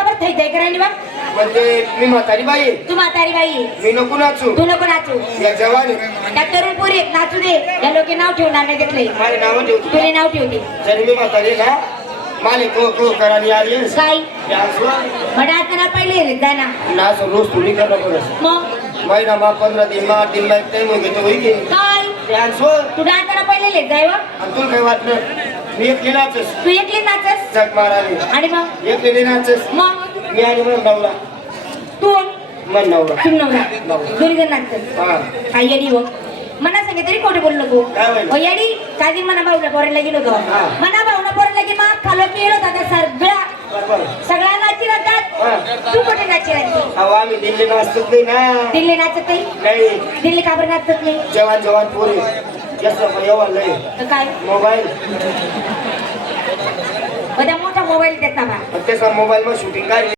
बाबा थै थै करायला बा म्हणजे मी म्हातारी बाई आहे. तू म्हातारी बाई आहे. मी नको नाचू. तू नको नाचू. या जवान आहे. त्या तरुण पोरी आहेत, नाचू दे. या लोक नाव ठेवणार नाही घेतलंय. माझे नाव ठेवतो तुले नाव ठेवते. जरी मी म्हातारी ना माले को को करायला आली काय? पहिले जाय ना. नाच रोज तुम्ही करणं पडत मग? महिना मा पंधरा दिन मा दिन मा एक टाइम घेतो होई की. काय? डान्स तू डान्स पहिले जाय व आणि तुला काही वाटलं? मी एकली नाचस. तू एकली नाचस? जग मारावी. आणि मग? एकली नाचस. मग? मी आणि मग नवरा. तू मन नवरा. तू नवरा. दोन्ही जण नाचत हा. काय येडी हो. मना सांगे तरी खोटे बोललो नको काय? हो येडी काय दिन मना भाऊला पोरायला गेलो हा. मना भाऊला पोरायला की मग खालो केलो होता सगळा. सगळा नाची राहतात. तू कुठे नाची राहते? अहो आम्ही दिल्ली नाचतच नाही ना. दिल्ली नाचत नाही? नाही. दिल्ली काबर नाचत नाही? जवान जवान पोरी. एवढा लय तर काय? मोबाईल. उद्या मोठा मोबाईल देता बा त्याचा मोबाईल मध्ये शूटिंग काय